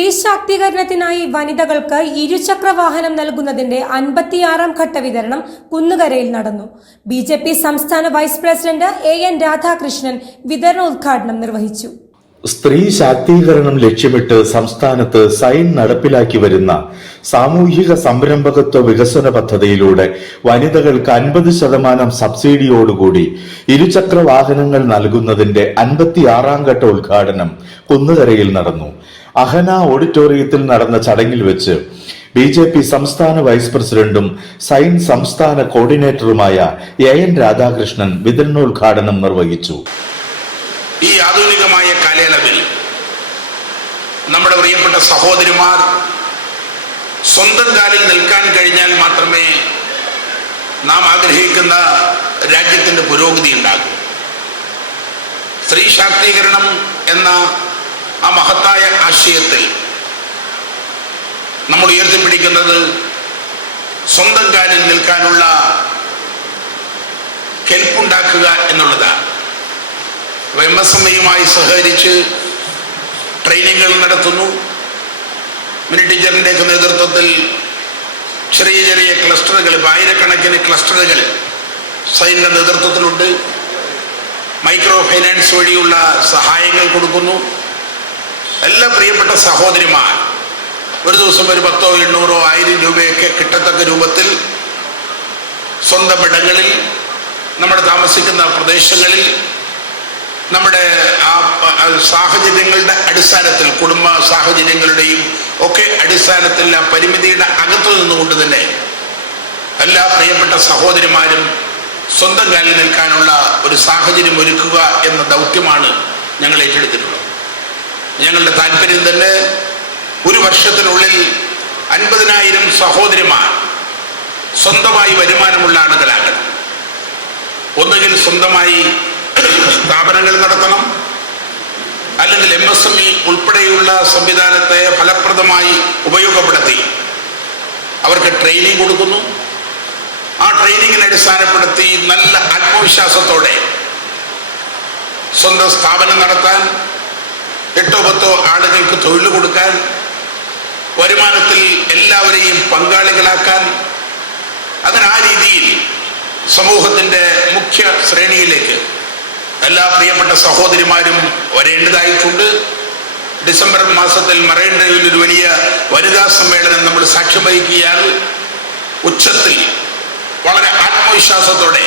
സ്ത്രീ ശാക്തീകരണത്തിനായി വനിതകൾക്ക് ഇരുചക്ര വാഹനം നൽകുന്നതിന്റെ 56ാം ഘട്ട വിതരണം കുന്നുകരയിൽ നടന്നു. ബിജെപി സംസ്ഥാന വൈസ് പ്രസിഡന്റ് AN രാധാകൃഷ്ണൻ വിതരണോദ്ഘാടനം നിർവഹിച്ചു. സ്ത്രീ ശാക്തീകരണം ലക്ഷ്യമിട്ട് സംസ്ഥാനത്ത് സൈൻ നടപ്പിലാക്കി വരുന്ന സാമൂഹിക സംരംഭകത്വ വികസന പദ്ധതിയിലൂടെ വനിതകൾക്ക് 50% സബ്സിഡിയോടുകൂടി ഇരുചക്ര വാഹനങ്ങൾ നൽകുന്നതിന്റെ 56ാം ഘട്ട ഉദ്ഘാടനം കുന്നുകരയിൽ നടന്നു. അഹന ഓഡിറ്റോറിയത്തിൽ നടന്ന ചടങ്ങിൽ വെച്ച് ബിജെപി സംസ്ഥാന വൈസ് പ്രസിഡന്റും സൈൻ സംസ്ഥാന കോർഡിനേറ്ററുമായ AN രാധാകൃഷ്ണൻ വിതരണോദ്ഘാടനം നിർവഹിച്ചു. ഈ ആധുനികമായ കാലയളവിൽ നമ്മുടെ പ്രിയപ്പെട്ട സഹോദരിമാർ സ്വന്തം കാലിൽ നിൽക്കാൻ കഴിഞ്ഞാൽ മാത്രമേ നാം ആഗ്രഹിക്കുന്ന രാജ്യത്തിന്റെ പുരോഗതി ഉണ്ടാകൂ. സ്ത്രീ ശാക്തീകരണം എന്ന ആ മഹത്തായ ആശയത്തിൽ നമ്മൾ ഉയർത്തിപ്പിടിക്കുന്നത് സ്വന്തം കാലിൽ നിൽക്കാനുള്ള കെൽപ്പുണ്ടാക്കുക എന്നുള്ളതാണ്. MSMEയുമായി സഹകരിച്ച് ട്രെയിനിങ്ങുകൾ നടത്തുന്നു. മിനി ടീച്ചറിൻ്റെയൊക്കെ നേതൃത്വത്തിൽ ചെറിയ ചെറിയ ക്ലസ്റ്ററുകൾ, ആയിരക്കണക്കിന് ക്ലസ്റ്ററുകൾ സൈനിക നേതൃത്വത്തിലുണ്ട്. മൈക്രോ ഫൈനാൻസ് വഴിയുള്ള സഹായങ്ങൾ കൊടുക്കുന്നു. എല്ലാ പ്രിയപ്പെട്ട സഹോദരിമാർ ഒരു ദിവസം ഒരു 1000, 800, 1000 രൂപയൊക്കെ കിട്ടത്തക്ക രൂപത്തിൽ സ്വന്തം ഇടങ്ങളിൽ, നമ്മുടെ താമസിക്കുന്ന പ്രദേശങ്ങളിൽ, നമ്മുടെ ആ സാഹചര്യങ്ങളുടെ അടിസ്ഥാനത്തിൽ, കുടുംബ സാഹചര്യങ്ങളുടെയും ഒക്കെ അടിസ്ഥാനത്തിൽ ആ പരിമിതിയുടെ അകത്തു നിന്നുകൊണ്ട് തന്നെ എല്ലാ പ്രിയപ്പെട്ട സഹോദരിമാരും സ്വന്തം കാലിൽ നിൽക്കാനുള്ള ഒരു സാഹചര്യം ഒരുക്കുക എന്ന ദൗത്യമാണ് ഞങ്ങൾ ഏറ്റെടുത്തിട്ടുള്ളത്. ഞങ്ങളുടെ താല്പര്യം തന്നെ ഒരു വർഷത്തിനുള്ളിൽ 50,000 സഹോദരിമാർ സ്വന്തമായി വരുമാനമുള്ള ആളുകളാകണം. ഒന്നുകിൽ സ്വന്തമായി സ്ഥാപനങ്ങൾ നടത്തണം, അല്ലെങ്കിൽ MSME ഉൾപ്പെടെയുള്ള സംവിധാനത്തെ ഫലപ്രദമായി ഉപയോഗപ്പെടുത്തി അവർക്ക് ട്രെയിനിങ് കൊടുക്കുന്നു. ആ ട്രെയിനിങ്ങിനെ അടിസ്ഥാനപ്പെടുത്തി നല്ല ആത്മവിശ്വാസത്തോടെ സ്വന്തം സ്ഥാപനം നടത്താൻ, 8-10 ആളുകൾക്ക് തൊഴിൽ കൊടുക്കാൻ, വരുമാനത്തിൽ എല്ലാവരെയും പങ്കാളികളാക്കാൻ, അങ്ങനെ ആ രീതിയിൽ സമൂഹത്തിൻ്റെ മുഖ്യ ശ്രേണിയിലേക്ക് എല്ലാ പ്രിയപ്പെട്ട സഹോദരിമാരും വരേണ്ടതായിട്ടുണ്ട്. ഡിസംബർ മാസത്തിൽ മറൈൻ ഡ്രൈവിൽ ഒരു വലിയ വനിതാ സമ്മേളനം നമ്മൾ സാക്ഷ്യം വഹിക്കുകയാണ്. ഉച്ചത്തിൽ വളരെ ആത്മവിശ്വാസത്തോടെ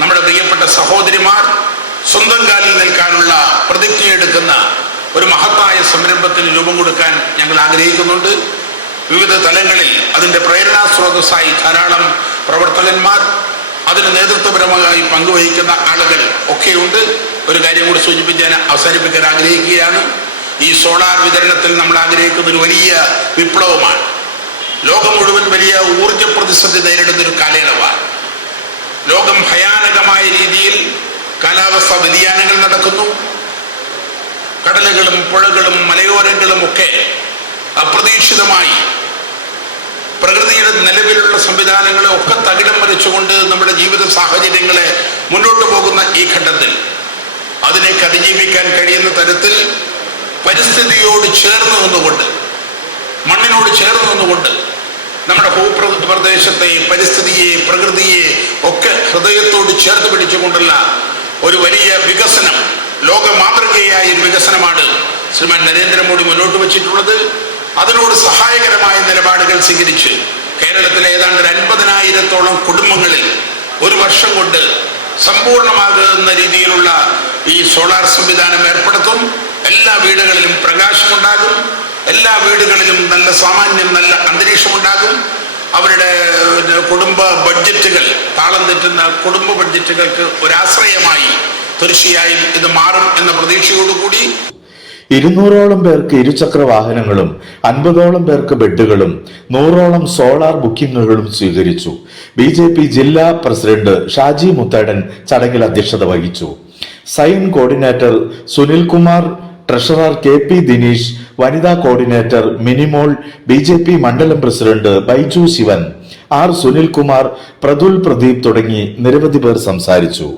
നമ്മുടെ പ്രിയപ്പെട്ട സഹോദരിമാർ സ്വന്തം കാലിൽ നിൽക്കാനുള്ള പ്രതിജ്ഞയെടുക്കുന്ന ഒരു മഹത്തായ സംരംഭത്തിന് രൂപം കൊടുക്കാൻ ഞങ്ങൾ ആഗ്രഹിക്കുന്നുണ്ട്. വിവിധ തലങ്ങളിൽ അതിൻ്റെ പ്രേരണാ സ്രോതസ്സായി ധാരാളം പ്രവർത്തകന്മാർ, അതിന് നേതൃത്വപരമായി പങ്കുവഹിക്കുന്ന ആളുകൾ ഒക്കെയുണ്ട്. ഒരു കാര്യം കൂടി സൂചിപ്പിച്ച് ഞാൻ അവസാനിപ്പിക്കാൻ ആഗ്രഹിക്കുകയാണ്. ഈ സോളാർ വിതരണത്തിൽ നമ്മൾ ആഗ്രഹിക്കുന്ന ഒരു വലിയ വിപ്ലവമാണ്. ലോകം മുഴുവൻ വലിയ ഊർജ പ്രതിസന്ധി നേരിടുന്നൊരു കാലയളവാണ്. ലോകം ഭയാനകമായ രീതിയിൽ കാലാവസ്ഥാ വ്യതിയാനങ്ങൾ നടക്കുന്നു. കടലുകളും പുഴകളും മലയോരങ്ങളും ഒക്കെ അപ്രതീക്ഷിതമായി പ്രകൃതിയുടെ നിലവിലുള്ള സംവിധാനങ്ങളെ ഒക്കെ തകിടം മറിച്ചുകൊണ്ട് നമ്മുടെ ജീവിത സാഹചര്യങ്ങളെ മുന്നോട്ട് പോകുന്ന ഈ ഘട്ടത്തിൽ അതിനേക്ക് അതിജീവിക്കാൻ കഴിയുന്ന തരത്തിൽ പരിസ്ഥിതിയോട് ചേർന്ന് നിന്നുകൊണ്ട്, മണ്ണിനോട് ചേർന്ന് നിന്നുകൊണ്ട് നമ്മുടെ ഭൂപ്രദേശത്തെ പരിസ്ഥിതിയെ, പ്രകൃതിയെ ഒക്കെ ഹൃദയത്തോട് ചേർത്ത് പിടിച്ചുകൊണ്ടുള്ള ഒരു വലിയ വികസനം, ലോക മാതൃകയായ ഒരു വികസനമാണ് ശ്രീമാൻ നരേന്ദ്രമോദി മുന്നോട്ട് വച്ചിട്ടുള്ളത്. അതിനോട് സഹായകരമായ നിലപാടുകൾ സ്വീകരിച്ച് കേരളത്തിലെ ഏതാണ്ട് 50,000-ഓളം കുടുംബങ്ങളിൽ ഒരു വർഷം കൊണ്ട് സമ്പൂർണ്ണമാകുന്ന രീതിയിലുള്ള ഈ സോളാർ സംവിധാനം ഏർപ്പെടുത്തും. എല്ലാ വീടുകളിലും പ്രകാശമുണ്ടാകും. എല്ലാ വീടുകളിലും നല്ല നല്ല അന്തരീക്ഷമുണ്ടാകും. അവരുടെ കുടുംബ ബഡ്ജറ്റുകൾ, താളം തെറ്റുന്ന കുടുംബ ബഡ്ജറ്റുകൾക്ക് ഒരാശ്രയമായി തീർച്ചയായും ഇത് മാറും എന്ന പ്രതീക്ഷയോടുകൂടി 200ഓളം പേർക്ക് ഇരുചക്ര വാഹനങ്ങളും 50ഓളം പേർക്ക് ബെഡുകളും 100ഓളം സോളാർ ബുക്കിംഗുകളും സ്വീകരിച്ചു. ബിജെപി ജില്ലാ പ്രസിഡന്റ് ഷാജി മുത്തേടൻ ചടങ്ങിൽ അധ്യക്ഷത വഹിച്ചു. സൈൻ coordinator Sunilkumar, treasurer KP Dineesh, വനിതാ കോർഡിനേറ്റർ മിനിമോൾ, ബിജെപി മണ്ഡലം പ്രസിഡന്റ് ബൈജു ശിവൻ, R സുനിൽകുമാർ, പ്രതുൽ പ്രദീപ് തുടങ്ങി നിരവധി പേർ സംസാരിച്ചു.